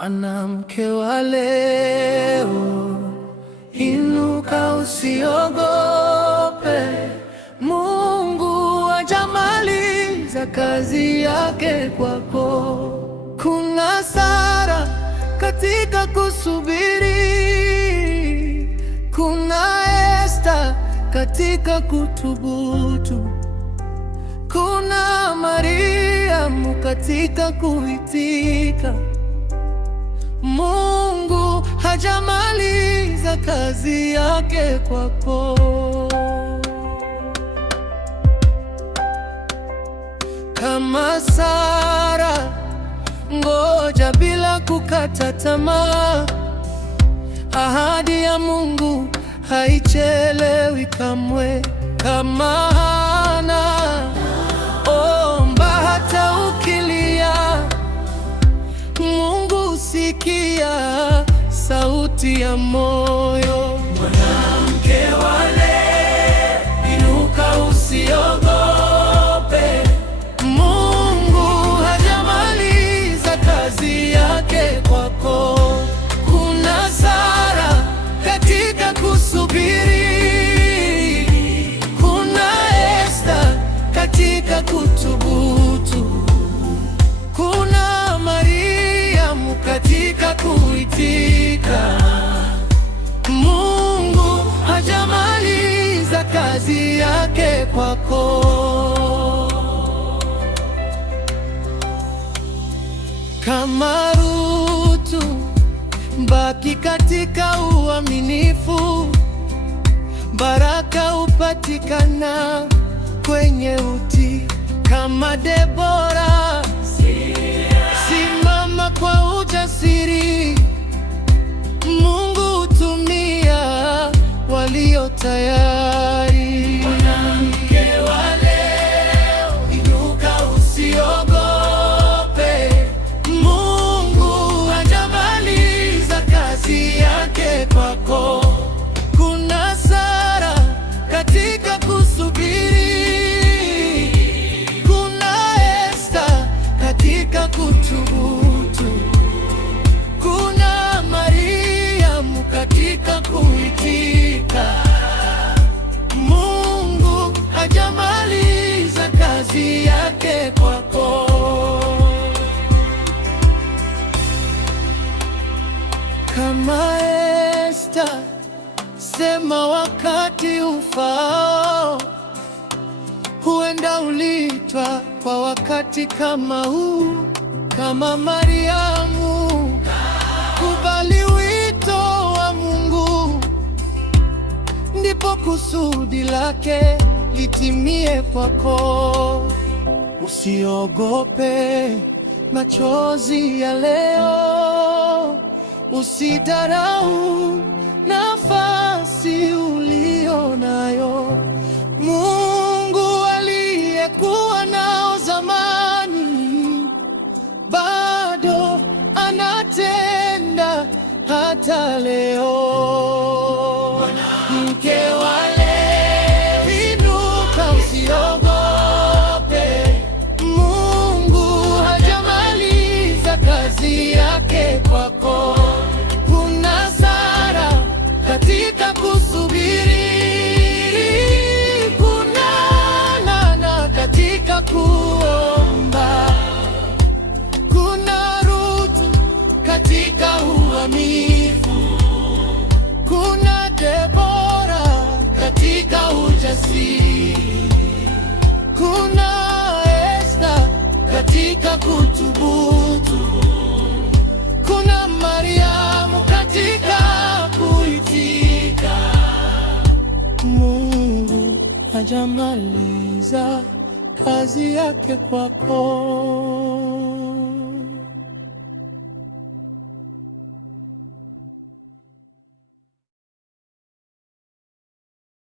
Mwanamke wa leo, inuka, usiogope. Mungu hajamaliza kazi yake kwako. Kuna Sara katika kusubiri, kuna Esta katika kuthubutu, kuna Mariamu katika kuitika. Mungu hajamaliza kazi yake kwako. Kama Sara, ngoja bila kukata tamaa. Ahadi ya Mungu haichelewi kamwe. Kama Hana, omba hata ukilia. Mungu husikia sauti ya moyo. Mwanamke wa leo, inuka, usiogope. Mungu hajamaliza kazi yake kwako. Kuna Sara katika kusubiri, kuna Esta katika kuthubutu, kuna Mariamu katika kuitika. Mungu hajamaliza kazi yake kwako. Kama Ruthu, baki katika uaminifu. Baraka hupatikana kwenye utii. Kama Debora, simama kwa ujasiri. Mungu hutumia walio tayari. Mwanamke wa leo, inuka, usiogope. Mungu hajamaliza kazi yake kwako. Kuna Sara katika kusubiri, kuna Esta katika kuthubutu, kuna Mariamu katika kuitika. Mungu hajamaliza kazi yake kwako. Kama Esta, sema wakati ufao. Huenda uliitwa kwa wakati kama huu. Kama Mariamu, kubali wito wa Mungu, ndipo kusudi lake litimie kwako. Usiogope machozi ya leo, usidharau nafasi ulio nayo. Mungu aliyekuwa nao zamani bado anatenda hata leo. Mke wa leo, inuka, usiogope. Mungu hajamaliza kazi yake kwako. Kuna Sara katika kusubiri, kuna Hana katika kuomba, kuna Ruthu katika uaminifu, kuna Debora katika ujasiri, kuna Esta katika kuthubutu, kuna Mariamu katika kuitika. Mungu hajamaliza kazi yake kwako.